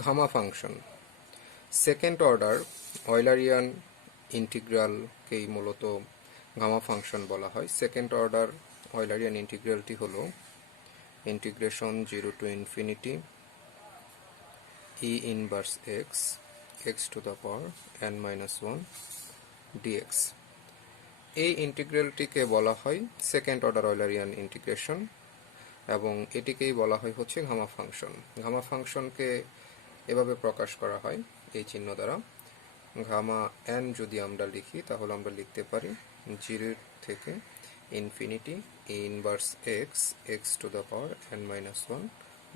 Gamma function second order Eulerian ইন্টিগ্রালকেই মূলত gamma function বলা হয়। সেকেন্ড অর্ডার অয়লারিয়ান ইন্টিগ্রালটি হল integration 0 to infinity e inverse x to the power n minus 1 dx। এই ইন্টিগ্রালটিকে বলা হয় সেকেন্ড অর্ডার অয়লারিয়ান ইন্টিগ্রেশন এবং এটিকেই বলা হয় হচ্ছে গামা ফাংশন। গামা ফাংশনকে এভাবে প্রকাশ করা হয় এই চিহ্ন দ্বারা। গামা n যদি আমরা লিখি তাহলে আমরা লিখতে পারি 0 থেকে infinity e inverse x two the power n minus 1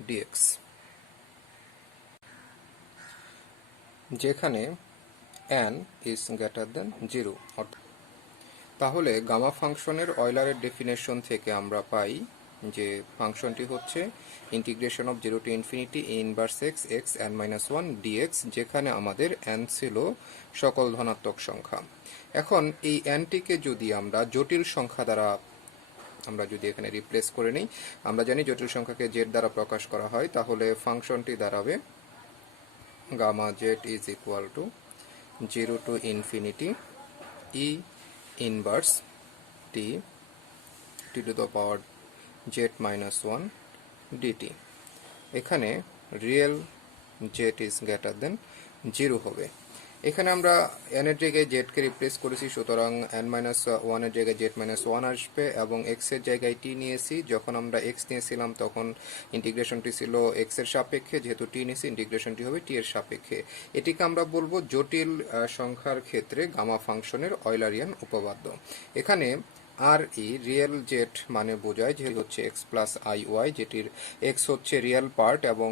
dx, যেখানে n is greater than 0। তাহলে গামা ফাংশনের অয়লারের ডেফিনেশন থেকে আমরা পাই যে ফাংশনটি হচ্ছে integration of 0 to infinity e inverse x n minus 1 dx, যেখানে আমাদের n ছিল সকল ধনাত্মক সংখ্যা। এখন এই nটিকে যদি আমরা জটিল সংখ্যা দ্বারা আমরা যদি এখানে রিপ্লেস করে নিই, আমরা জানি জটিল সংখ্যাকে z দ্বারা প্রকাশ করা হয়, তাহলে ফাংশনটি দাঁড়াবে gamma z is equal to 0 to infinity e inverse t to the power z minus 1 dt। এখানে real z is greater than 0 হবে। এখানে আমরা n এর জায়গায় z কে রিপ্লেস করেছি, সুতরাং n minus 1 এর জায়গায় z minus 1 আসবে এবং x এর জায়গায় t নিয়েছি। যখন আমরা x নিয়েছিলাম তখন ইন্টিগ্রেশনটি ছিল x এর সাপেক্ষে, যেহেতু t নিয়েছি ইন্টিগ্রেশনটি হবে t এর সাপেক্ষে। এটিকে আমরা বলবো জটিল সংখ্যার ক্ষেত্রে গামা ফাংশনের অয়লারিয়ান উপপাদ্য। এখানে আর ই রিয়েল জেড মানে বোঝায় যে হচ্ছে x প্লাস আই ওয়াই, যেটির x হচ্ছে রিয়েল পার্ট এবং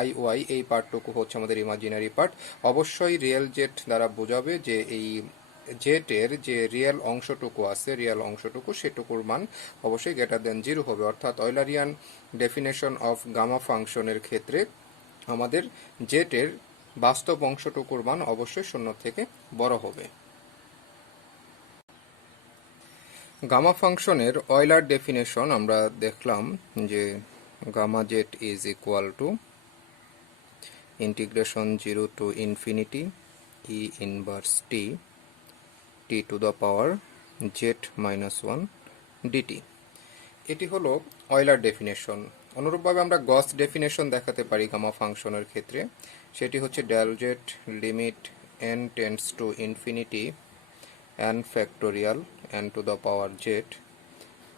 আই ওয়াই এই পার্টটুকু হচ্ছে আমাদের ইমাজিনারি পার্ট। অবশ্যই রিয়েল জেড দ্বারা বোঝাবে যে এই জেটের যে রিয়েল অংশটুকু আছে, রিয়েল অংশটুকু সেটুকুর মান অবশ্যই গ্রেটার দেন 0 হবে। অর্থাৎ অয়লারিয়ান ডেফিনেশন অফ গামা ফাংশনের ক্ষেত্রে আমাদের জেটের বাস্তব অংশটুকুর মান অবশ্যই 0 থেকে বড় হবে। গামা ফাংশনের অয়লার ডেফিনেশন আমরা দেখলাম যে gamma z is equal to integration 0 to infinity e inverse t to the power z minus 1 dt। এটি হলো অয়লার ডেফিনেশন। অনুরূপভাবে আমরা গস ডেফিনেশন দেখাতে পারি গামা ফাংশনের ক্ষেত্রে। সেটি হচ্ছে del z limit n tends to infinity n factorial n to the power z,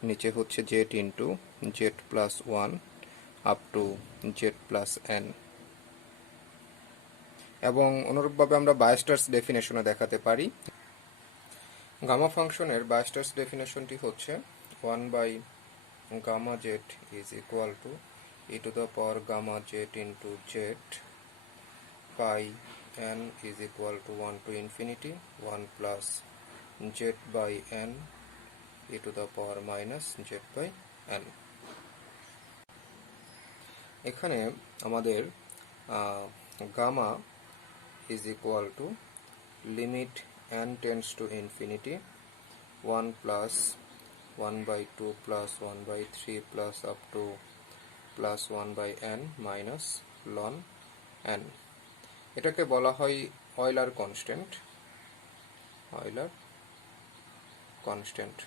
নিচে হচ্ছে z into z plus 1 up to z plus n। এবং অনুরূপভাবে আমরা বায়োস্টার্স ডেফিনেশনে দেখাতে পারি। গামা ফাংশনের বায়োস্টার্স ডেফিনেশনটি হচ্ছে 1 by gamma z is equal to e to the power gamma z into z pi n is equal to 1 to infinity 1 plus z by n e to the power minus z by n। এখানে আমাদের gamma is equal to limit n tends to infinity 1 plus 1 by 2 plus 1 by 3 plus up to plus 1 by n minus ln n। এটাকে বলা হয় Euler constant. Euler constant.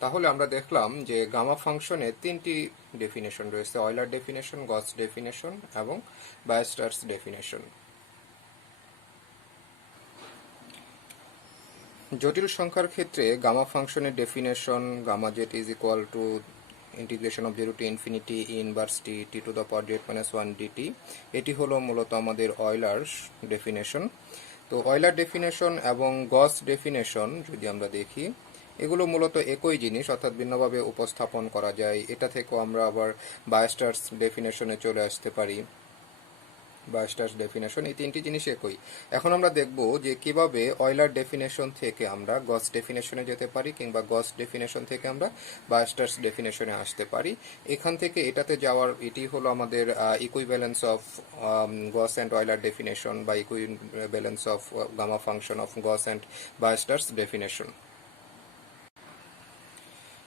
তাহলে আমরা দেখলাম যে gamma ফাংশনে তিনটি ডেফিনেশন রয়েছে: অয়লার ডেফিনেশন, গস ডেফিনেশন এবং বায়োস্টার্স ডেফিনেশন। জটিল সংখ্যার ক্ষেত্রে গামা ফাংশনের definition gamma z is equal to integration of 0 to infinity e inverse t to the power z minus 1 dt। এটি হলো মূলত আমাদের অয়লার্স ডেফিনেশন। তো অয়লার ডেফিনেশন এবং গস ডেফিনেশন যদি আমরা দেখি, এগুলো মূলত একই জিনিস, অর্থাৎ ভিন্নভাবে উপস্থাপন করা যায়। এটা থেকেও আমরা আবার বায়োস্টার্স ডেফিনেশনে চলে আসতে পারি। বায়োস্টার্স ডেফিনেশন, এই তিনটি জিনিস একই। এখন আমরা দেখব যে কিভাবে অয়লার ডেফিনেশন থেকে আমরা গস ডেফিনেশনে যেতে পারি কিংবা গস ডেফিনেশন থেকে আমরা বায়োস্টার্স ডেফিনেশনে আসতে পারি। এখান থেকে এটাতে যাওয়ার এটি হলো আমাদের equivalence of Gauss and Euler definition বা equivalence of gamma function of Gauss and Weierstrass definition.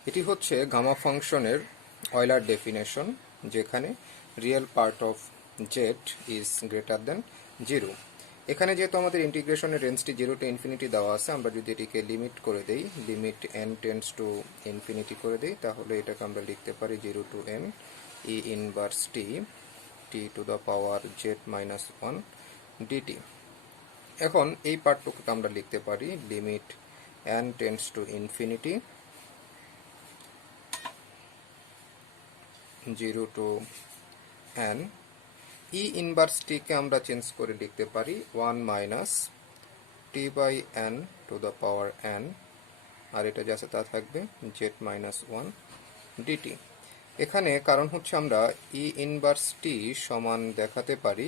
এটি হচ্ছে গামা ফাংশনের অয়লার ডেফিনেশন, যেখানে real part of z is greater than 0। এখানে যেহেতু আমাদের ইন্টিগ্রেশনের রেঞ্জটি 0 টু ইনফিনিটি দেওয়া আছে, আমরা যদি এটিকে লিমিট করে দেই, limit n tends to infinity করে দেই, তাহলে এটাকে আমরা লিখতে পারি 0 to n e inverse t t to the power z minus 1 dt. এখন এই পার্টটুকুকে আমরা লিখতে পারি limit n tends to infinity 0 to n e inverse টিকে আমরা চেঞ্জ করে লিখতে পারি 1 minus t by n to the power n, আর এটা যা আছে তা থাকবে জেড মাইনাস 1 ডিটি। এখানে কারণ হচ্ছে আমরা ই ইনভার্স টি সমান দেখাতে পারি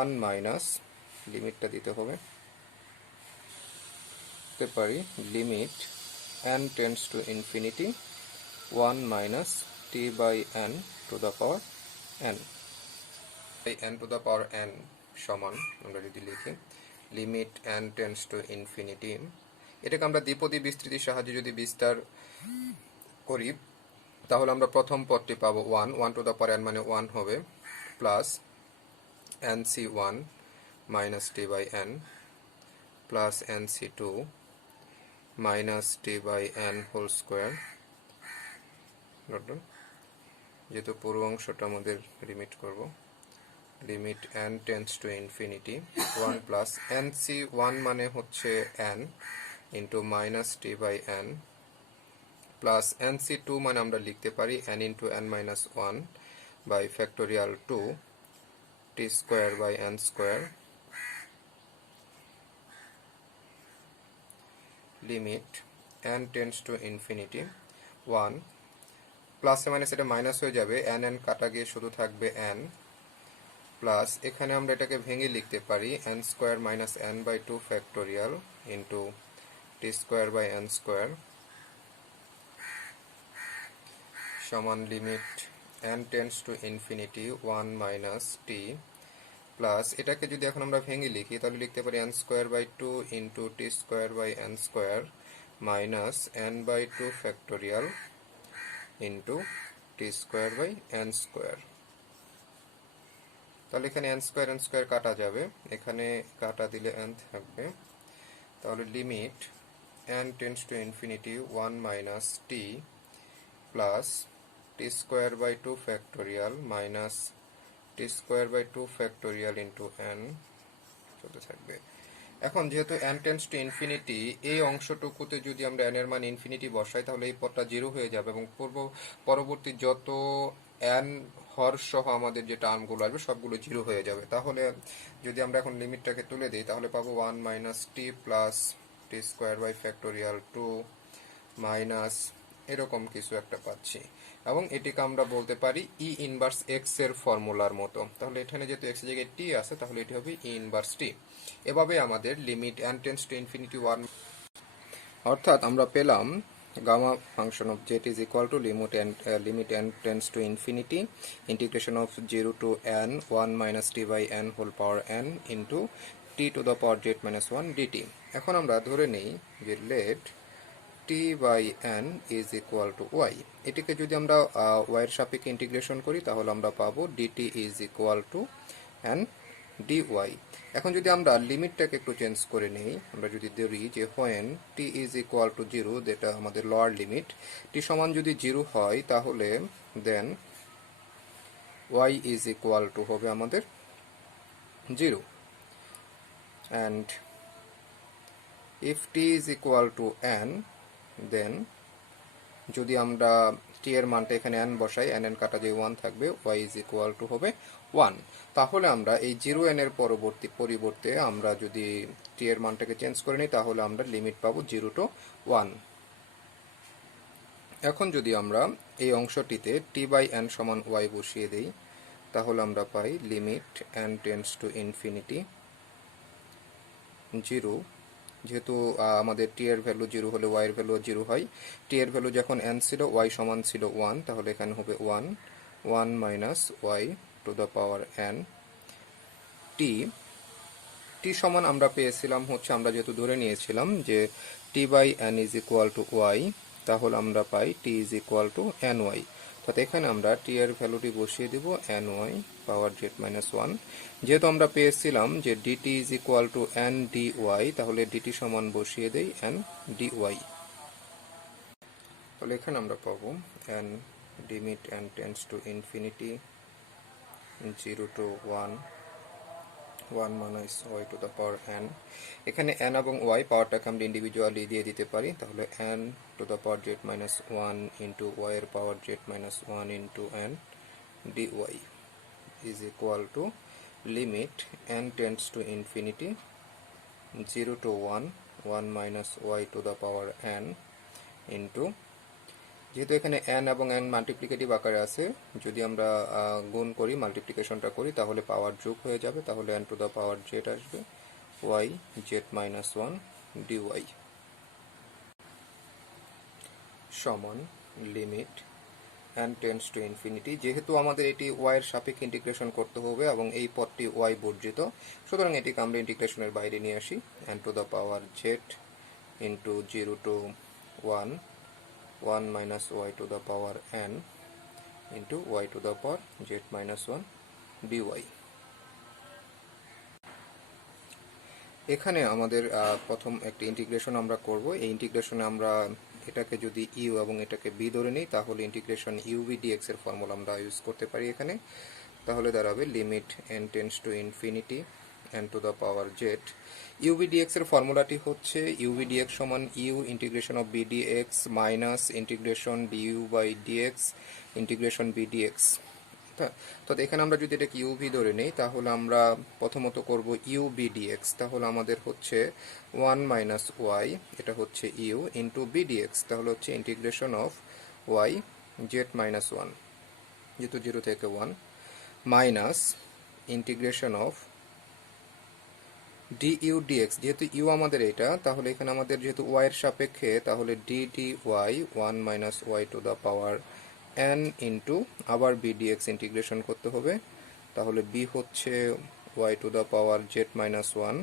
1 মাইনাস, লিমিটটা দিতে হবে, দিতে পারি limit n tends to infinity 1 minus t by n to the power n। এই n to the power n সমান আমরা যদি লিখি limit n tends to infinity, এটাকে আমরা দ্বিপদী বিস্তৃতির সাহায্যে যদি বিস্তার করি তাহলে আমরা প্রথম পদটি পাবো 1 টু দ্য পাওয়ার n মানে 1 হবে, plus nc1 minus t by n plus nc2 minus t by n whole square, যেহেতু পুরো অংশটা আমাদের লিমিট করব, limit n tends to infinity 1 plus nc1 মানে হচ্ছে n into minus t by n plus nc2 মানে আমরা লিখতে পারি n into n minus 1 by factorial 2 t square by n square, limit n tends to infinity 1 প্লাসে minus এটা minus হয়ে যাবে, n n কাটা গিয়ে শুধু থাকবে n, প্লাস এখানে আমরা এটাকে ভেঙে লিখতে পারি n square minus n by 2 factorial into t square by n square সমান limit n tends to infinity 1 minus t, plus এটাকে যদি এখন আমরা ভেঙে লিখি তাহলে লিখতে পারি n square by 2 into t square by n square minus n by 2 factorial into t square by n square. তাহলে এখানে n স্কোয়ার কাটা যাবে, এখানে কাটা দিলে n থাকবে, তাহলে limit n tends to infinity 1 minus t plus t square by 2 factorial minus t square by 2 factorial into n চলতে থাকবে। এখন যেহেতু n টেন্ডস টু ইনফিনিটি, এই অংশটুকুতে যদি আমরা n এর মান ইনফিনিটি বসাই তাহলে এই পদটা 0 হয়ে যাবে এবং পরবর্তী যত n হর সহ আমাদের যে টার্মগুলো আসবে সবগুলো 0 হয়ে যাবে। তাহলে যদি আমরা এখন লিমিটটাকে তুলে দিই তাহলে পাবো 1 minus t plus t square by factorial 2 minus এরকম কিছু একটা পাচ্ছি, এবং এটিকে আমরা বলতে পারি ই ইনভার্স এক্স এর ফর্মুলার মতো। তাহলে এখানে যেহেতু এক্স এর জায়গায় টি আছে তাহলে এটি হবে ই ইনভার্স টি। এভাবে আমাদের limit n tends to infinity 1, অর্থাৎ আমরা পেলাম gamma function of z is equal to limit n tends to infinity integration of 0 to n 1 minus t by n whole power n into t to the power z minus 1 dt। এখন আমরা ধরে নেই যে let t by n is equal to y, এটিকে যদি আমরা y এর সাপেক্ষে ইন্টিগ্রেশন করি তাহলে আমরা পাবো dt is equal to n dy। এখন যদি আমরা লিমিটটাকে একটু চেঞ্জ করে নেই, আমরা যদি ধরি যে when t is equal to 0, যেটা আমাদের লোয়ার লিমিট, t সমান যদি 0 হয় তাহলে দেন y is equal to হবে আমাদের 0, and if t is equal to n, then যদি আমরা t এর মানটা এখানে n বসাই, n n কাটা যে 1 থাকবে, y is equal to হবে 1। তাহলে আমরা এই 0n এর পরিবর্তে আমরা যদি t এর মানটাকে চেঞ্জ করে নিই তাহলে আমরা লিমিট পাবো 0 to 1। এখন যদি আমরা এই অংশটিতে t by n সমান y বসিয়ে দেই তাহলে আমরা পাই limit n tends to infinity 0, যেহেতু আমাদের t এর ভ্যালু 0 হলে y এর ভ্যালু 0 হয়, t এর ভ্যালু যখন n ছিল y সমান ছিল 1, তাহলে এখানে হবে 1 minus y to the power n t সমান আমরা পেয়েছিলাম হচ্ছে, আমরা যেহেতু ধরে নিয়েছিলাম যে t by n is equal to y, তাহলে আমরা পাই t is equal to ny। তো এখানে আমরা টি এর ভ্যালুটি বসিয়ে দিব n y power z minus one. যেহেতু আমরা পেয়েছিলাম যে dt is equal to n d y, তাহলে ডিটি সমান বসিয়ে দেই এন ডি ওয়াই। তাহলে এখানে আমরা পাবো N limit N tends to infinity 0 to 1 1 minus y to the power n। এখানে n এবং y পাওয়ারটাকে আমরা ইন্ডিভিজুয়ালি দিয়ে দিতে পারি, তাহলে n to the power z minus 1 into y এর power z minus 1 into n dy is equal to limit n tends to infinity 0 to 1 1 minus y to the power n into, যেহেতু এখানে n এবং n multiplicative আকারে আছে, যদি আমরা গুণ করি মাল্টিপ্লিকেশনটা করি তাহলে পাওয়ার যোগ হয়ে যাবে, তাহলে n to the power z আসবে y z মাইনাস 1 dy সমান limit n tends to infinity. যেহেতু আমাদের এটি y এর সাপেক্ষে ইন্টিগ্রেশন করতে হবে এবং এই পদটি y বর্জিত, সুতরাং এটিকে আমরা ইন্টিগ্রেশনের বাইরে নিয়ে আসি, n to the power z into 0 to 1 1 minus y to the power n into y to the power z minus 1 dy। এখানে আমাদের প্রথম একটি ইন্টিগ্রেশন আমরা করব। এই ইন্টিগ্রেশনে আমরা এটাকে যদি ইউ এবং এটাকে বি ধরে নিই তাহলে ইন্টিগ্রেশন ইউবি ডিএক্স এর ফর্মুলা আমরা ইউজ করতে পারি এখানে। তাহলে দাঁড়াবে limit n tends to infinity n to the power z। U v dx এর ফর্মুলাটি হচ্ছে ইউবি ডিএক্স সমান u integration of v dx minus integration du by dx integration v dx. তো এখানে আমরা যদি এটাকে ইউভি ধরে নিই তাহলে আমরা প্রথমত করব ইউবি ডিএক্স, তাহলে আমাদের হচ্ছে 1 মাইনাস ওয়াই, এটা হচ্ছে ইউ ইন্টু বি ডিএক্স, তাহলে হচ্ছে integration of y z minus 1 যেহেতু 0 থেকে 1 minus integration of du dx, যেহেতু ইউ আমাদের এটা, তাহলে এখানে আমাদের যেহেতু ওয়াই এর সাপেক্ষে তাহলে d d y 1 minus y to the power n into আবার বি ডিএক্স ইন্টিগ্রেশন করতে হবে, তাহলে বি হচ্ছে y to the power z minus 1,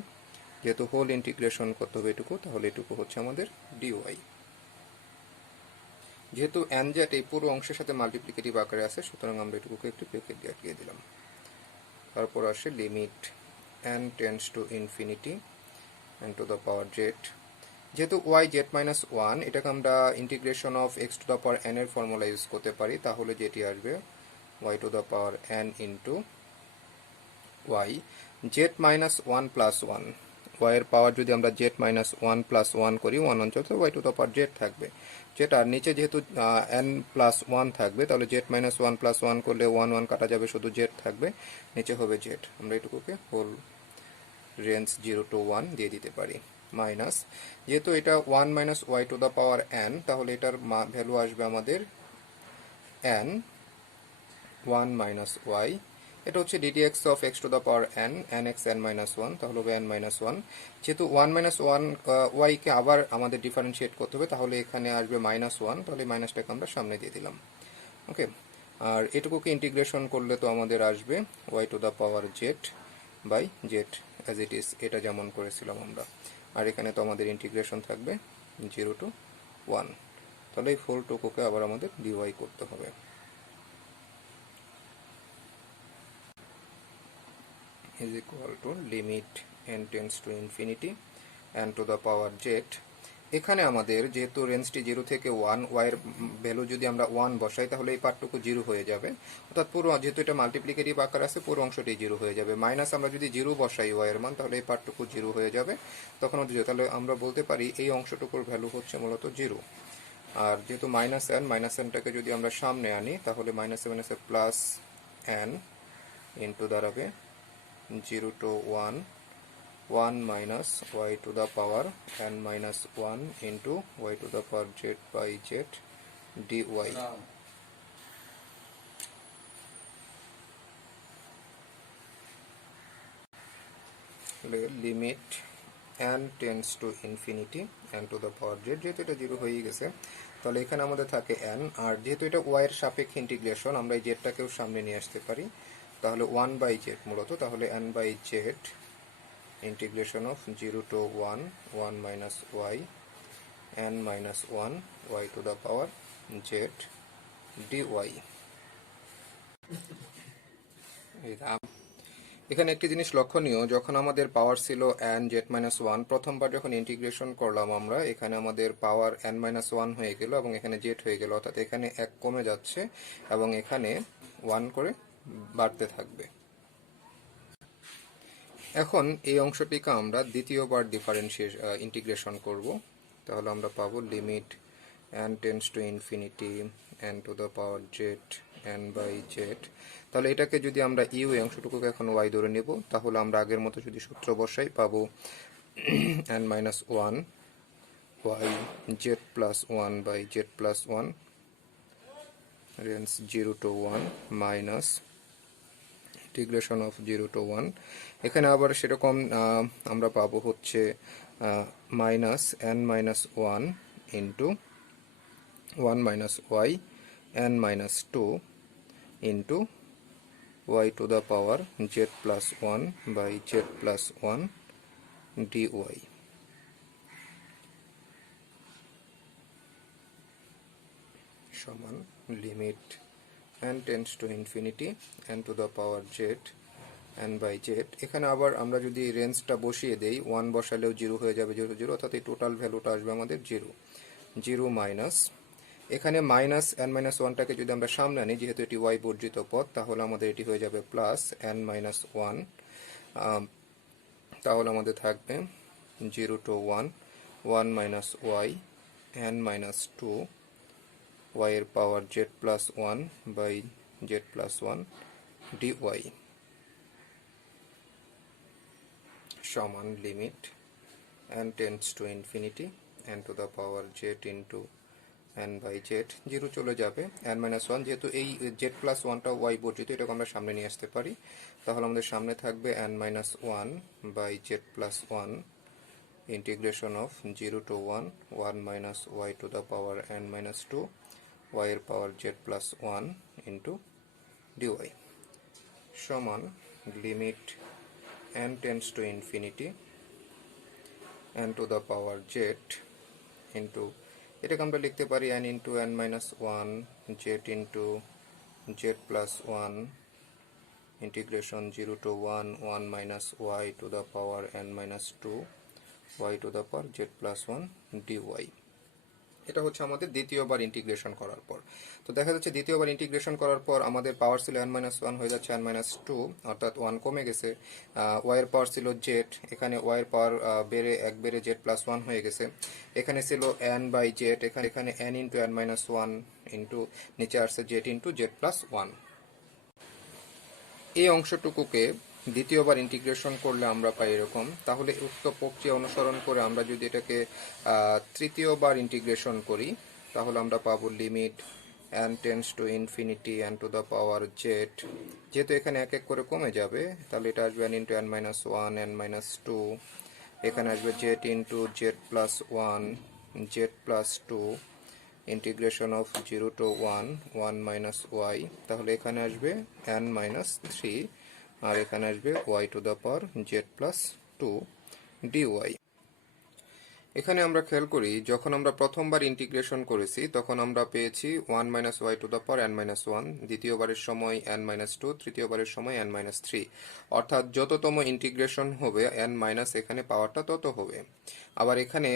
যেহেতু হোল ইন্টিগ্রেশন করতে হবে এটুকু, তাহলে এটুকু হচ্ছে আমাদের ডিওয়াই। যেহেতু n জেড এই পুরো অংশের সাথে মাল্টিপ্লিকেটিভ আকারে আছে, সুতরাং আমরা এটুকুকে একটু ব্রেকেট দিয়ে আটকিয়ে দিলাম। তারপর আসে limit n tends to infinity n to the power z। যেহেতু y z মাইনাস 1 এটাকে আমরা integration of x two the power n এর ফর্মুলা ইউজ করতে পারি, তাহলে যেটি আসবে y to the power n into y z minus 1 plus 1, y এর পাওয়ার যদি আমরা z মাইনাস 1 প্লাস 1 করি 1 অঞ্চল তো y to the power z থাকবে, যেটা নিচে যেহেতু n প্লাস 1 থাকবে তাহলে z মাইনাস 1 প্লাস 1 করলে 1 1 কাটা যাবে, শুধু z থাকবে, নিচে হবে z। আমরা এটুকুকে হোল রেঞ্জ 0 টু 1 দিয়ে দিতে পারি, মাইনাস যেহেতু এটা 1 minus y to the power n, তাহলে এটার ভ্যালু আসবে আমাদের n 1 মাইনাস ওয়াই, এটা হচ্ছে ddx of x two the power n nx n minus 1, তাহলে হবে n মাইনাস 1। যেহেতু 1 মাইনাস 1 ওয়াই কে আবার আমাদের ডিফারেন্সিয়েট করতে হবে, তাহলে এখানে আসবে মাইনাস 1, তাহলে মাইনাসটাকে আমরা সামনে দিয়ে দিলাম। ওকে, আর এটুকুকে ইন্টিগ্রেশন করলে তো আমাদের আসবে y to the power z by z as it is, এটা যেমন করেছিলাম আমরা, আর এখানে তো আমাদের ইন্টিগ্রেশন থাকবে 0 টু 1, তাহলে এই ফুল টুকুকে আবার আমাদের ডিওয়াই করতে হবে। is equal to limit n tends to infinity n to the power z। এখানে আমাদের যেহেতু রেঞ্জটি 0 থেকে 1, y এর ভ্যালু যদি আমরা 1 বসাই তাহলে এই পার্টটুকু 0 হয়ে যাবে, অর্থাৎ পুরো যেহেতু এটা মাল্টিপ্লিকেটিভ আকার আছে পুরো অংশটি 0 হয়ে যাবে, মাইনাস আমরা যদি 0 বসাই y এর মান তাহলে এই পার্টটুকু 0 হয়ে যাবে, তখন 0, তাহলে আমরা বলতে পারি এই অংশটুকুর ভ্যালু হচ্ছে মূলত 0। আর যেহেতু মাইনাস nটাকে যদি আমরা সামনে আনি তাহলে মাইনাস প্লাস n ইন্টু দাঁড়াবে 0 to 1 1 minus y to the power n minus 1 into y to the power z by z dy। Limit n tends to infinity n to the power z, যেহেতু এটা 0 হয়ে গেছে তাহলে এখানে আমাদের থাকে n, আর যেহেতু এটা y এর সাপেক্ষে ইন্টিগ্রেশন আমরা এই জেডটাকেও সামনে নিয়ে আসতে পারি, তাহলে 1 বাই জেড মূলত, তাহলে n by z integration of 0 to 1 1 minus y n minus 1 y to the power z dy। এখানে একটি জিনিস লক্ষণীয়, যখন আমাদের পাওয়ার ছিল n z-1, প্রথমবার যখন ইন্টিগ্রেশন করলাম আমরা, এখানে আমাদের পাওয়ার n-1 হয়ে গেল এবং এখানে z হয়ে গেল, অর্থাৎ এখানে 1 কমে যাচ্ছে এবং এখানে 1 করে বাড়তে থাকবে। এখন এই অংশটিকে আমরা দ্বিতীয়বার ইন্টিগ্রেশন করব। তাহলে আমরা পাবো limit n tends to infinity n to the power z n by z। তাহলে এটাকে যদি আমরা ইউ এই অংশটুকুকে এখন y ধরে নেব, তাহলে আমরা আগের মতো যদি সূত্র বসাই পাবো n minus one y z plus one by z plus one range 0 to 1 minus integration of 0 to 1। এখানে আবার সেরকম আমরা পাবো হচ্ছে minus n minus one into 1 minus y n minus two into y to the power z plus 1 by z plus 1 dy সমান limit n tends to infinity n to the power z n by z। এখানে আবার আমরা যদি রেঞ্জটা বসিয়ে দেই, 1 বসালেও 0 হয়ে যাবে, 0 0, অর্থাৎ এই টোটাল ভ্যালুটা আসবে আমাদের 0 0 মাইনাস, এখানে মাইনাস n মাইনাস ওয়ানটাকে যদি আমরা সামনে আনি, যেহেতু এটি y বর্জিত পদ, তাহলে আমাদের এটি হয়ে যাবে প্লাস n মাইনাস ওয়ান। তাহলে আমাদের থাকবে 0 to 1 1 minus y n minus two y এর power z plus one by z plus one dy সমান limit n tends to infinity n to the power z into n by z, 0 চলে যাবে, n minus one, যেহেতু এই z plus ওয়ানটা y বর্জিত, এটাকে আমরা সামনে নিয়ে আসতে পারি। তাহলে আমাদের সামনে থাকবে n minus one by z plus one integration of 0 to 1 1 minus y to the power n minus two y এর power z plus one into dy সমান limit n tends to infinity n to the power z into, এটাকে আমরা লিখতে পারি n into n minus one z into z plus one integration 0 to 1 1 minus y to the power n minus two y to the power z plus one dy। এটা হচ্ছে আমাদের দ্বিতীয়বার integration করার পর। তো দেখা যাচ্ছে দ্বিতীয়বার ইন্টিগ্রেশন করার পর আমাদের পাওয়ার ছিল n-1 হয়ে যাচ্ছে n-2, অর্থাৎ 1 কমে গেছে। y এর পাওয়ার ছিল z, এখানে y এর পাওয়ার বেড়ে এক বেড়ে z প্লাস 1 হয়ে গেছে। এখানে ছিল n বাই z, এখানে n ইন্টু n-1 ইন্টু নিচে আসছে z ইন্টু z প্লাস 1। এই অংশটুকুকে দ্বিতীয়বার ইন্টিগ্রেশন করলে আমরা পাই এরকম। তাহলে উক্ত প্রক্রিয়া অনুসরণ করে আমরা যদি এটাকে তৃতীয়বার ইন্টিগ্রেশন করি, তাহলে আমরা পাবো limit n tends to infinity n to the power z, যেহেতু এখানে এক এক করে কমে যাবে, তাহলে এটা আসবে n into n minus one n minus two, এখানে আসবে z into z plus one z plus two integration of 0 to 1 1 minus y, তাহলে এখানে আসবে n মাইনাস থ্রি, আর এখানে আসবে y to the power z plus two dy। এখানে আমরা খেয়াল করি, যখন আমরা প্রথমবার ইন্টিগ্রেশন করেছি তখন আমরা পেয়েছি 1 minus y to the power n minus one, দ্বিতীয়বারের সময় n মাইনাস টু, তৃতীয়বারের সময় n মাইনাস থ্রি, অর্থাৎ যততম ইন্টিগ্রেশন হবে n মাইনাস এখানে পাওয়ারটা তত হবে। আবার এখানে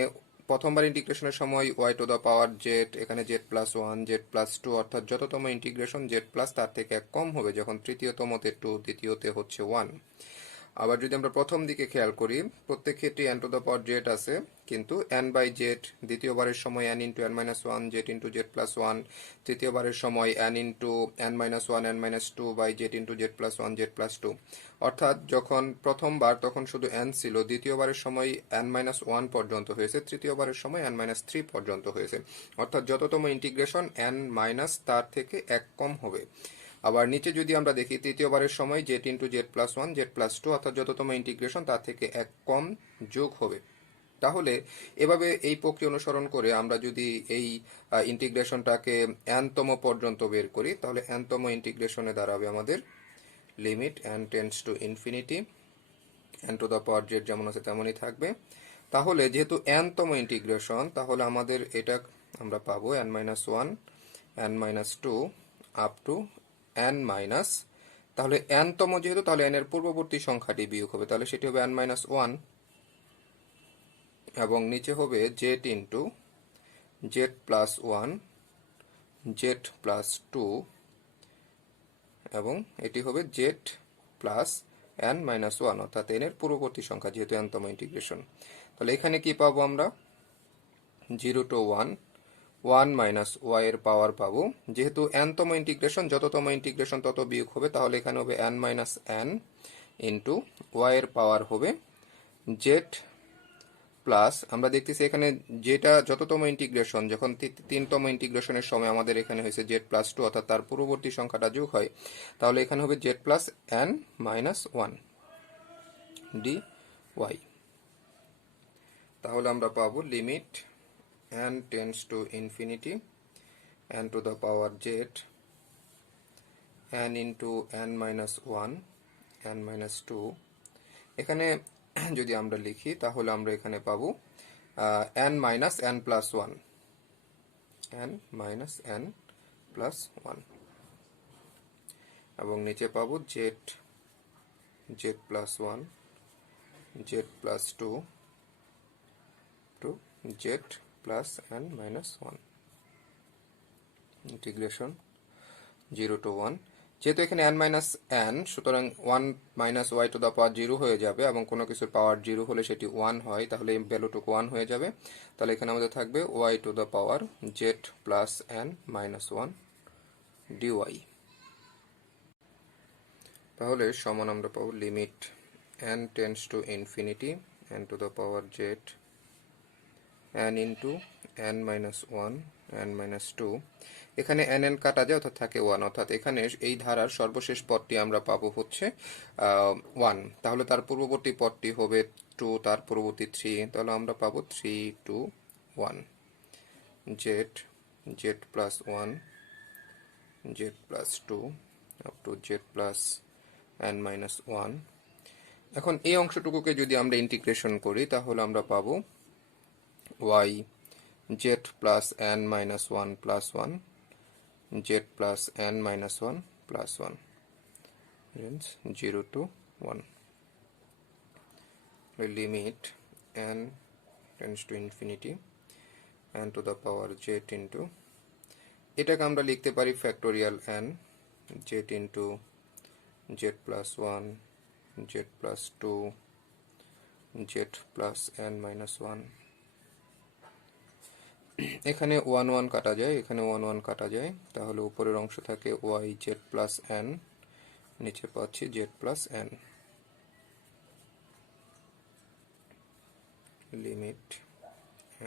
প্রথমবার ইন্টিগ্রেশনের সময় y to the power z, এখানে z plus one z plus two, অর্থাৎ যততম ইন্টিগ্রেশন z প্লাস তার থেকে এক কম হবে, যখন তৃতীয়তমতে টু, দ্বিতীয়তে হচ্ছে 1। আবার যদি আমরা প্রথম দিকে খেয়াল করি, প্রত্যেক ক্ষেত্রে n to the power z আছে, কিন্তু n বাই z, দ্বিতীয়বারের সময় n into n minus one z into z plus one, তৃতীয়বারের সময় n into n minus one n minus two by z into z plus one z plus two, অর্থাৎ যখন প্রথমবার তখন শুধু n ছিল, দ্বিতীয়বারের সময় n মাইনাস ওয়ান পর্যন্ত হয়েছে, তৃতীয়বারের সময় n মাইনাস থ্রি পর্যন্ত হয়েছে, অর্থাৎ যততম ইন্টিগ্রেশন n মাইনাস তার থেকে এক কম হবে। আবার নিচে যদি আমরা দেখি, তৃতীয়বারের সময় z into z plus one z plus two, অর্থাৎ যততম ইন্টিগ্রেশন তার থেকে এক কম যোগ হবে। তাহলে এভাবে এই প্রক্রিয়া অনুসরণ করে আমরা যদি এই ইন্টিগ্রেশনটাকে n-তম পর্যন্ত বের করি, তাহলে n-তম ইন্টিগ্রেশনে দাঁড়াবে আমাদের limit n tends to infinity n to the power z যেমন আছে তেমনই থাকবে। তাহলে যেহেতু n-তম ইন্টিগ্রেশন, তাহলে আমাদের এটা আমরা পাবো n-1 n-2 up to n তাহলে n তম যেহেতু, তাহলে n এর পূর্ববর্তী সংখ্যাটি বিয়োগ হবে, তাহলে সেটি হবে n-1, এবং নিচে হবে z ইন্টু z+1 z+2, এবং এটি হবে z+n-1, অর্থাৎ n এর পূর্ববর্তী সংখ্যা যেহেতু n তম ইন্টিগ্রেশন। তাহলে এখানে কি পাবো আমরা? 0 to 1, 1 মাইনাস ওয়াই এর পাওয়ার পাবো, যেহেতু n তম ইন্টিগ্রেশন, যততম ইন্টিগ্রেশন তত বিয়োগ হবে, তাহলে এখানে হবে n-n ইন্টু ওয়াই এর পাওয়ার হবে z প্লাস, আমরা দেখতেছি এখানে যেটা যততম ইন্টিগ্রেশন, যখন 3তম ইন্টিগ্রেশনের সময় আমাদের এখানে হয়েছে z+2, অর্থাৎ তার পূর্ববর্তী সংখ্যাটা যোগ হয়, তাহলে এখানে হবে z+n-1 dy। তাহলে আমরা পাবো limit n tends to infinity n to the power z n into n-1 n-2। এখানে যদি আমরা লিখি তাহলে আমরা এখানে পাবো n-n+1 n-n+1, এবং নিচে পাবো z+1 z+2 two z+n-1 integration 0 to 1। যেহেতু এখানে n-n, সুতরাং 1 minus y to the power 0 হয়ে যাবে, এবং কোনো কিছুর পাওয়ার 0 হলে সেটি 1 হয়, তাহলে এই ভ্যালুটুকু 1 হয়ে যাবে। তাহলে এখানে আমাদের থাকবে y to the power z+n-1 dy। তাহলে সমান আমরা পাবো limit n tends to infinity n to the power z n into n-1 n-2। এখানে n কাটা যায়, অর্থাৎ থাকে 1, অর্থাৎ এখানে এই ধারার সর্বশেষ পদটি আমরা পাবো হচ্ছে 1, তাহলে তার পূর্ববর্তী পদটি হবে 2, তার পূর্ববর্তী 3, তাহলে আমরা পাবো 3 to 1 z+1 z+2 up to z+n-1। এখন এই অংশটুকুকে যদি আমরা ইন্টিগ্রেশন করি তাহলে আমরা পাবো y z+n-1 plus 1 z+n-1 plus 1 range 0 to 1। limit n tends to infinity n to the power z into, এটাকে আমরা লিখতে পারি factorial n z into z+1 z+2 z+n-1। এখানে 1 1 কাটা যায়, এখানে 1 1 কাটা যায়, তাহলে উপরের অংশ থাকে y z+n, নিচে পাচ্ছি z+n। Limit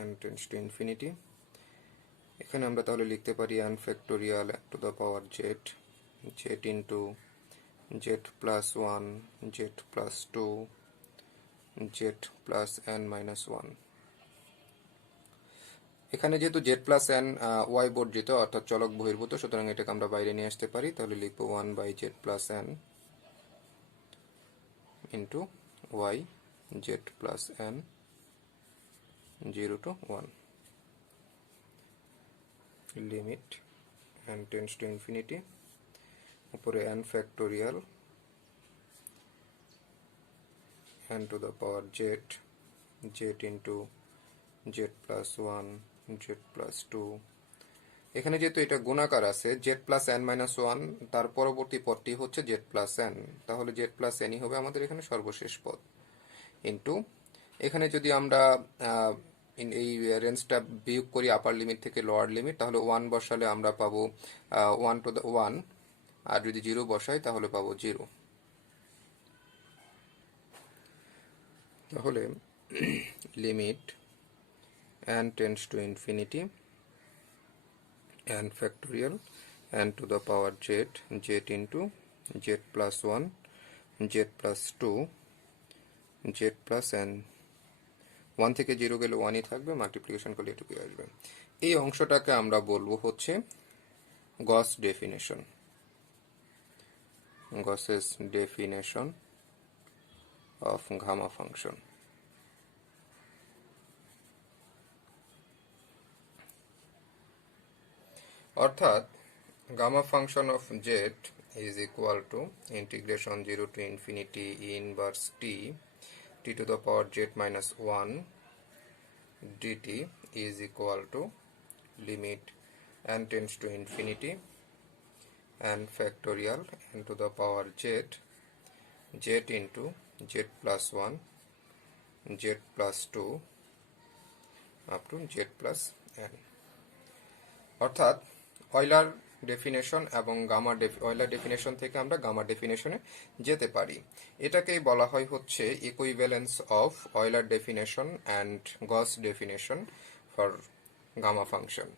n tends to infinity, এখানে আমরা তাহলে লিখতে পারি n factorial two the power z into z+1 z+2 z+n-1। এখানে যেহেতু z+n y বর্জিত, অর্থাৎ চলক বহির্ভূত, সুতরাং এটাকে আমরা বাইরে নিয়ে আসতে পারি, তাহলে লিখবো 1/z+n into y z+n 0 to 1। Limit n tends to infinity, উপরে n factorial n to the power z into z+1 z+2। এখানে যেহেতু এটা গুণাকার আছে, z+n-1, তার পরবর্তী পদটি হচ্ছে z+n, তাহলে z+n হবে আমাদের এখানে সর্বশেষ পদ, ইন্টু এখানে যদি আমরা এই রেঞ্জটা বিয়োগ করি আপার লিমিট থেকে লোয়ার লিমিট, তাহলে 1 বসালে আমরা পাবো 1 to the 1, আর যদি 0 বসাই তাহলে পাবো 0। তাহলে limit n tends to infinity n factorial n to the power z into z+1 z+2 z+n, 1 থেকে 0 গেলে 1ই থাকবে, মাল্টিপ্লিকেশন করলে এটুকুই আসবে। এই অংশটাকে আমরা বলবো হচ্ছে Gauss definition, Gauss's definition of gamma function. অর্থাৎ gamma function of z is equal to integration 0 to infinity e inverse t to the power z minus 1 dt is equal to limit n tends to infinity n factorial n to the power z into z plus 1 z plus 2 up to z plus n। অর্থাৎ Euler definition এবং Euler definition থেকে আমরা gamma ডেফিনেশনে যেতে পারি। এটাকেই বলা হয় হচ্ছে equivalence of Euler definition and Gauss definition for gamma function.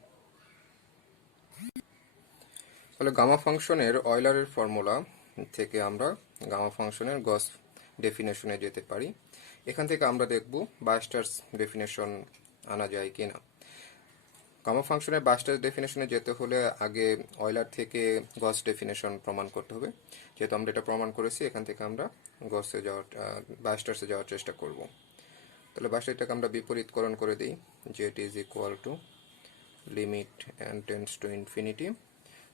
তাহলে গামা ফাংশনের অয়লারের ফর্মুলা থেকে আমরা গামা ফাংশনের গস ডেফিনেশনে যেতে পারি। এখান থেকে আমরা দেখব বাস্টার্স ডেফিনেশন আনা যায় কিনা। গামা ফাংশনের বাস্টার্স ডেফিনেশনে যেতে হলে আগে অয়লার থেকে গস ডেফিনেশন প্রমাণ করতে হবে। যেহেতু আমরা এটা প্রমাণ করেছি, এখান থেকে আমরা বাস্টার্সে যাওয়ার চেষ্টা করব। তাহলে বাস্টার্সটাকে আমরা বিপরীতকরণ করে দিই, Z is equal to limit n tends to infinity.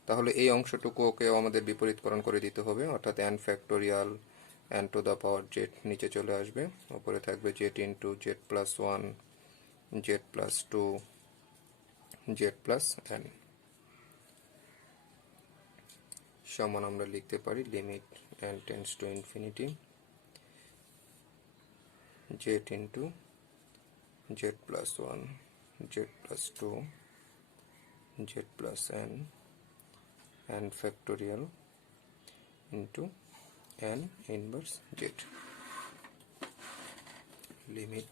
তাহলে এই অংশটুকুকেও আমাদের বিপরীতকরণ করে দিতে হবে, অর্থাৎ N factorial N two the power Z নিচে চলে আসবে, উপরে থাকবে Z into Z plus 1 Z plus 2 Z plus N সমান আমরা লিখতে পারি limit n tends to infinity Z into Z plus 1 Z plus 2 Z plus N and factorial into n inverse z limit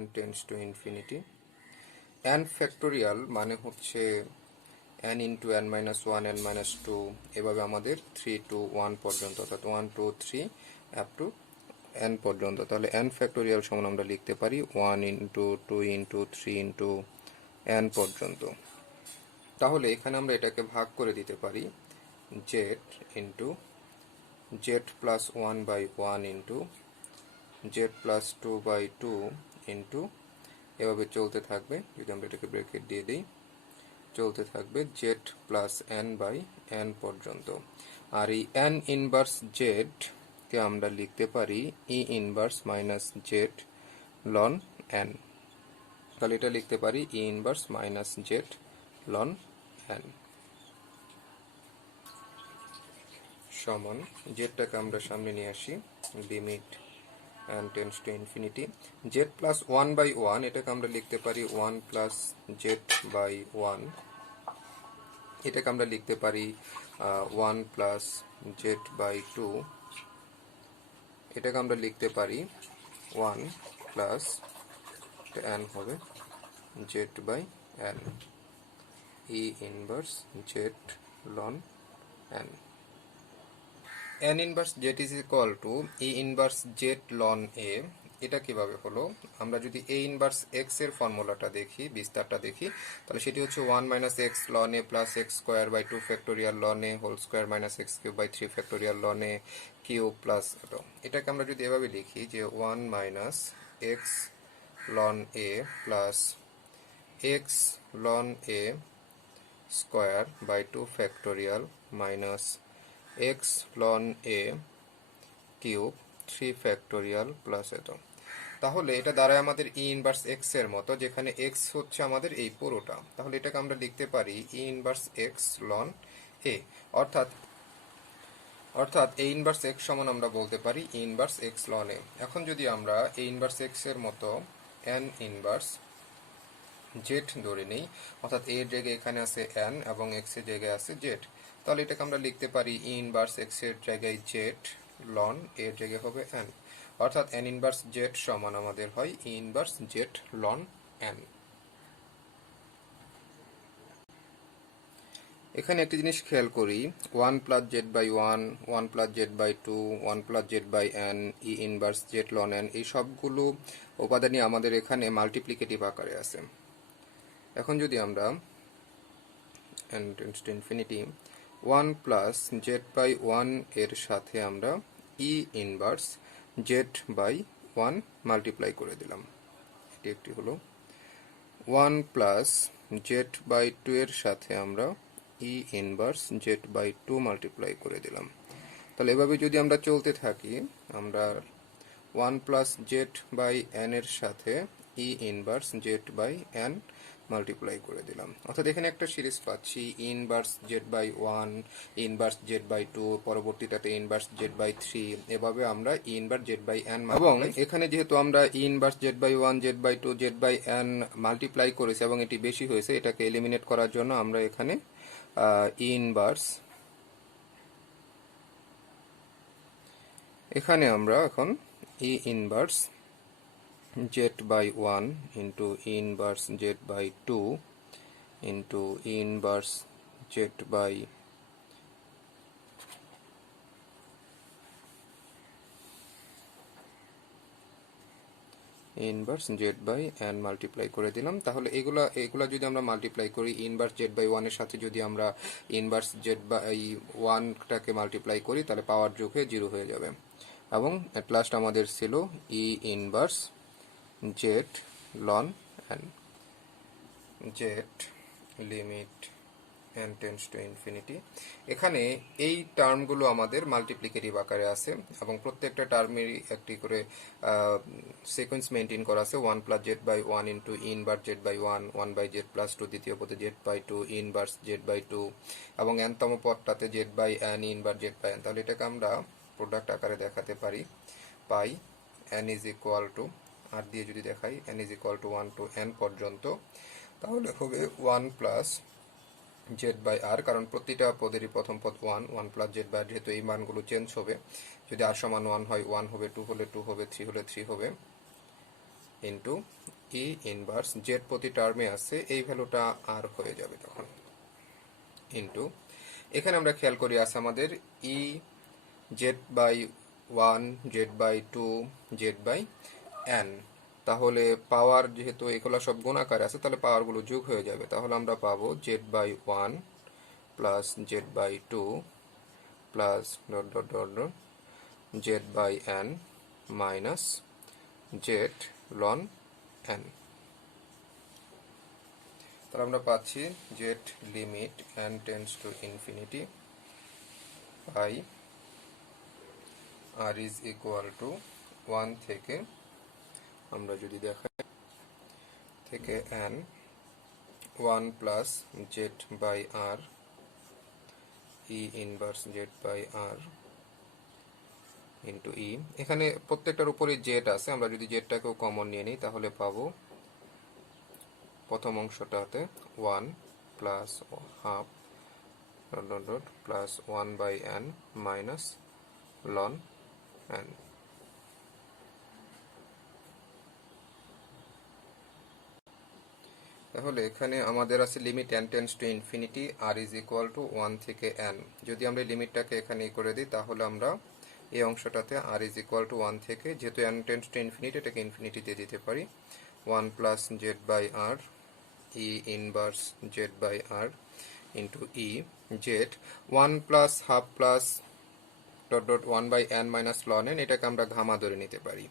n tends to infinity n factorial মানে হচ্ছে n into n minus 1 n minus 2 এভাবে আমাদের 3 to 1 পর্যন্ত, অর্থাৎ 1 2 3 up to n পর্যন্ত। তাহলে n factorial সমান আমরা লিখতে পারি 1 into 2 into 3 into n পর্যন্ত। তাহলে এখানে আমরা এটাকে ভাগ করে দিতে পারি z into z plus 1 by 1 into z plus 2 by 2 into এভাবে চলতে থাকবে। যদি আমরা এটাকে ব্র্যাকেট দিয়ে দিই, চলতে থাকবে z plus n by n পর্যন্ত। আর এই n ইনভার্স z কে আমরা লিখতে পারি e inverse minus z ln n। তাহলে এটা লিখতে পারি e inverse minus z ln n সমান জেডটাকে আমরা সামনে নিয়ে আসি, limit n tends to infinity z plus 1 by 1 এটাকে আমরা লিখতে পারি 1 প্লাস z বাই 1। এটাকে আমরা লিখতে পারি 1 প্লাস z বাই 2। এটাকে আমরা লিখতে পারি 1 প্লাস n হবে z by n e inverse z ln n। n inverse z is equal to e inverse z ln a। এটা কিভাবে হলো? আমরা যদি a inverse x এর ফর্মুলাটা দেখি, বিস্তারটা দেখি, তাহলে সেটি হচ্ছে 1 minus x ln a plus x square by 2 factorial ln a whole square minus x cube by 3 factorial ln a cube plus এটাকে আমরা যদি এভাবে লিখি যে 1 minus x ln a plus x ln a square by 2 factorial minus x ln a cube 3 factorial plus এত। তাহলে এটা দ্বারা আমাদের e ইনভার্স x এর মতো, যেখানে x হচ্ছে আমাদের এই পুরোটা। তাহলে এটাকে আমরা লিখতে পারি e inverse x ln a, অর্থাৎ a ইনভার্স x সমান আমরা বলতে পারি e inverse x ln a। এখন যদি আমরা a ইনভার্স x এর মতো n ইনভার্স z ধরে নেই, অর্থাৎ a এর জায়গায় এখানে আছে n এবং x এর জায়গায় আছে z, তাহলে এটাকে আমরা লিখতে পারি e ইনভার্স x এর জায়গায় z ln a এর জায়গায় হবে n, অর্থাৎ n ইনভার্স z সমান আমাদের হয় e inverse z ln n। এখানে একটি জিনিস খেয়াল করি, 1 plus z by 1 1 plus z by 2 1 plus z by n e inverse z ln n এই সবগুলো উপাদানই আমাদের এখানে মাল্টিপ্লিকেটিভ আকারে আছে। এখন যদি আমরা n tends to infinity 1 plus z by 1 এর সাথে আমরা e inverse z by 1 multiply করে দিলাম, এটি একটি হলো। 1 প্লাস z বাই 2 এর সাথে আমরা ই ইনভার্স জেড বাই 2 মাল্টিপ্লাই করে দিলাম। তাহলে এভাবে যদি আমরা চলতে থাকি, আমরা 1 প্লাস জেড বাই এন এর সাথে e inverse z by n multiply করে দিলাম। অর্থাৎ এখানে একটা সিরিজ পাচ্ছি, inverse z by 1, inverse z by 2, পরবর্তীটাতে ইনভার্স জেড বাই 3, এভাবে আমরা ইনভার্স জেড বাই এন, এবং এখানে যেহেতু আমরা inverse z by 1, z by 2, z by n multiply করেছি এবং এটি বেশি হয়েছে, এটাকে এলিমিনেট করার জন্য আমরা এখানে ইনভার্স, এখানে আমরা এখন e inverse z by 1 into inverse z by 2 into inverse z by inverse z by n multiply করে দিলাম। তাহলে এগুলা যদি আমরা মাল্টিপ্লাই করি, ইনভার্স জেড বাই 1 এর সাথে যদি আমরা ইনভার্স জেড বাই 1টাকে মাল্টিপ্লাই করি, তাহলে পাওয়ার যোগ হয়ে 0 হয়ে যাবে। এবং এট লাস্ট আমাদের ছিল e inverse z ln n, z limit n tends to infinity. এখানে এই টার্মগুলো আমাদের মাল্টিপ্লিকেটিভ আকারে আছে এবং প্রত্যেকটা টার্মেরই একটি করে সিকোয়েন্স মেনটেন করা আছে। 1 plus z by 1 into inverse z by 1, 1 by z plus 2, দ্বিতীয় পদে z by 2, inverse z by 2, এবং এনতম পদটাতে z by n, inverse z by n. তাহলে এটাকে আমরা প্রোডাক্ট আকারে দেখাতে পারি, pi n is equal to, আর দিয়ে যদি দেখাই n is equal to 1 to n পর্যন্ত, তাহলে হবে 1 প্লাস জেড বাই আর, কারণ প্রতিটা পদেরই প্রথম পদ 1, 1 প্লাস জেড বাই, যেহেতু এই মানগুলো চেঞ্জ হবে, যদি আর সমান 1 হয় 1 হবে, 2 হলে 2 হবে, 3 হলে 3 হবে, ইন্টু ই ইনভার্স জেড প্রতি টার্মে আছে, এই ভ্যালুটা আর হয়ে যাবে তখন, ইন্টু এখানে আমরা খেয়াল করি আছে আমাদের e z by 1, z by 2, z by n. তাহলে পাওয়ার যেহেতু এগুলো সব গুণাকার আছে, তাহলে পাওয়ারগুলো যোগ হয়ে যাবে। তাহলে আমরা পাবো z by 1 plus z by 2 plus dot dot dot dot z by n minus z ln n. তাহলে আমরা পাচ্ছি z limit n tends to infinity by r is equal to 1 থেকে, আমরা যদি দেখাই, থেকে n 1 plus z by r e inverse z by r into e. এখানে প্রত্যেকটার উপরে জেড আছে, আমরা যদি জেডটাকেও কমন নিয়ে নিই তাহলে পাবো প্রথম অংশটাতে 1 plus half dot dot dot plus 1 by n minus ln n। তাহলে এখানে আমাদের আছে limit n tends to infinity r is equal to 1 থেকে n। যদি আমরা লিমিটটাকে এখানে করে দিই, তাহলে আমরা এই অংশটাতে আর ইজ ইকুয়াল টু 1 থেকে, যেহেতু n টেন্ডস টু ইনফিনিটি, এটাকে ইনফিনিটি দিয়ে দিতে পারি, 1 plus z by r e inverse z by r into e z 1 plus half plus dot dot 1 by n minus ln n, এটাকে আমরা ঘামা ধরে নিতে পারি,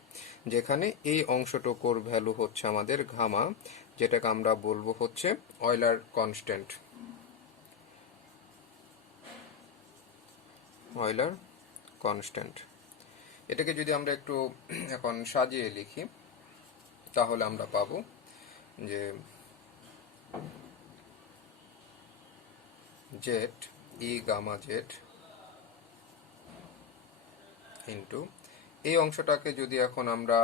যেখানে এই অংশটুকুর ভ্যালু হচ্ছে আমাদের ঘামা, যেটাকে আমরা বলবো হচ্ছে অয়লার কনস্ট্যান্ট, অয়লার কনস্ট্যান্ট। এটাকে যদি আমরা একটু এখন সাজিয়ে লিখি, তাহলে আমরা পাবো যে Z e gamma z into এই অংশটাকে যদি এখন আমরা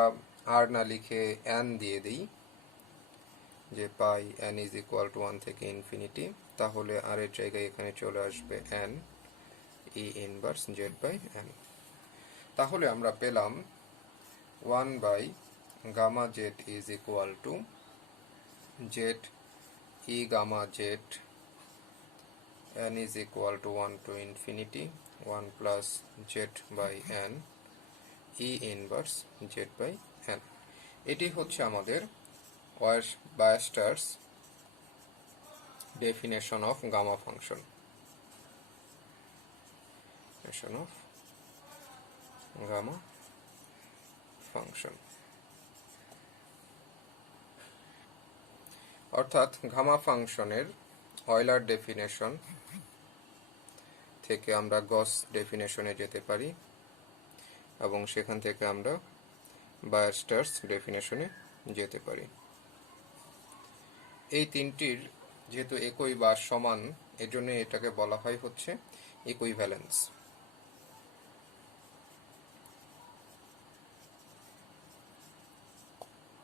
আর না লিখে n দিয়ে দিই, যে পাই n ইজ ইকুয়াল টু 1 থেকে ইনফিনিটি, তাহলে আর এর জায়গায় এখানে চলে আসবে n e inverse z by n। তাহলে আমরা পেলাম 1 by gamma z is equal to z e gamma z n is equal to 1 to infinity 1 plus z by n e inverse z by n। এটি হচ্ছে আমাদের Weierstrass definition of gamma function, definition of gamma function. অর্থাৎ gamma ফাংশনের Euler definition থেকে আমরা গস ডেফিনেশনে যেতে পারি এবং সেখান থেকে আমরা বায়ার-স্টার্স ডেফিনেশনে যেতে পারি। এই তিনটির যেহেতু একই বা সমান, এজন্য এটাকে বলা হয় হচ্ছে ইকুইভ্যালেন্স।